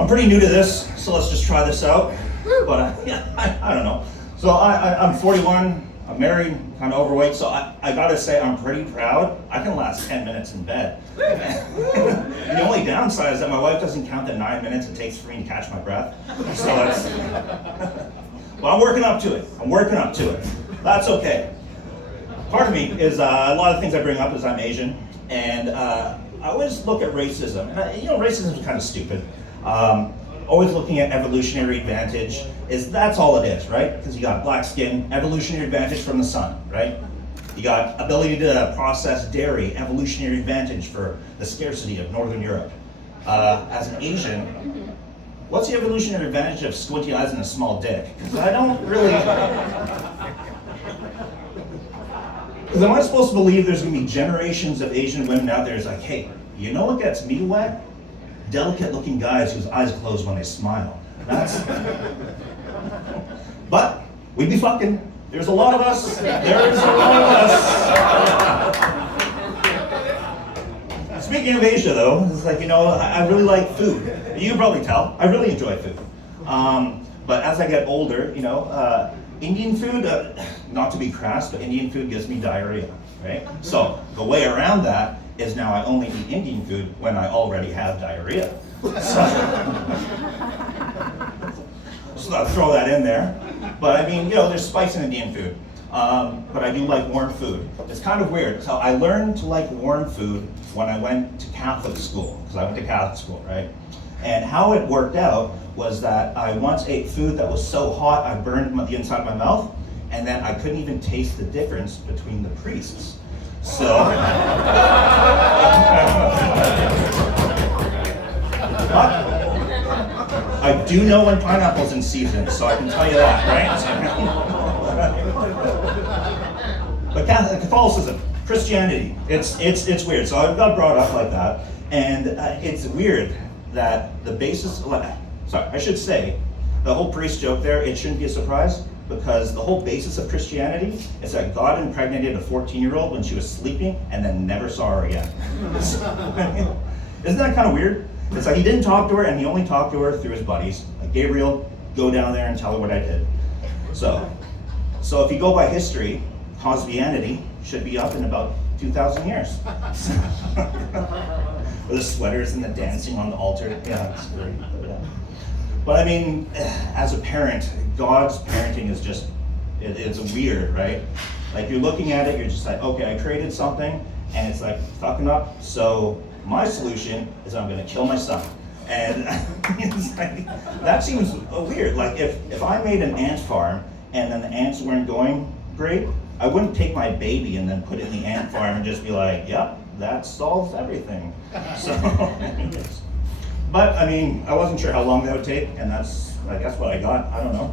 I'm pretty new to this, so let's just try this out. But I don't know. So I'm 41, I'm married, kind of overweight, so I gotta say I'm pretty proud. I can last 10 minutes in bed. The only downside is that my wife doesn't count the 9 minutes it takes for me to catch my breath. So that's, well, I'm working up to it. That's okay. Part of me is, a lot of things I bring up is I'm Asian, and I always look at racism. And racism is kind of stupid. Always looking at evolutionary advantage, that's all it is, right? Because you got black skin, evolutionary advantage from the sun, right? You got ability to process dairy, evolutionary advantage for the scarcity of Northern Europe. As an Asian, what's the evolutionary advantage of squinty eyes and a small dick? Because I don't really... Because am I supposed to believe there's going to be generations of Asian women out there who's like, hey, you know what gets me wet? Delicate looking guys whose eyes close when they smile. But we'd be fucking. There's a lot of us. Speaking of Asia though, it's like, I really like food. You can probably tell, I really enjoy food. But as I get older, Indian food, not to be crass, but Indian food gives me diarrhea, right? So the way around that is now I only eat Indian food when I already have diarrhea. So I'll throw that in there. But I mean, there's spice in Indian food. But I do like warm food. It's kind of weird. So I learned to like warm food when I went to Catholic school, because I went to Catholic school, right? And how it worked out was that I once ate food that was so hot I burned the inside of my mouth, and then I couldn't even taste the difference between the priests. So, but I do know when pineapple's in season, so I can tell you that, right? But Catholicism, Christianity, it's weird. So I got brought up like that, and it's weird that the basis, I should say, the whole priest joke there, it shouldn't be a surprise, because the whole basis of Christianity is that God impregnated a 14-year-old when she was sleeping and then never saw her again. Isn't that kind of weird? It's like he didn't talk to her, and he only talked to her through his buddies. Like, Gabriel, go down there and tell her what I did. So if you go by history, Cosbianity should be up in about 2,000 years. With the sweaters and the dancing on the altar. Yeah, it's great. But I mean, as a parent, God's parenting is just, it's weird, right? Like, you're looking at it, you're just like, okay, I created something, and it's like fucking up, so my solution is I'm gonna kill my son. And it's like, that seems weird. Like, if I made an ant farm, and then the ants weren't going great, I wouldn't take my baby and then put it in the ant farm and just be like, yep, that solves everything. So, but I mean, I wasn't sure how long that would take, and that's what I got. I don't know.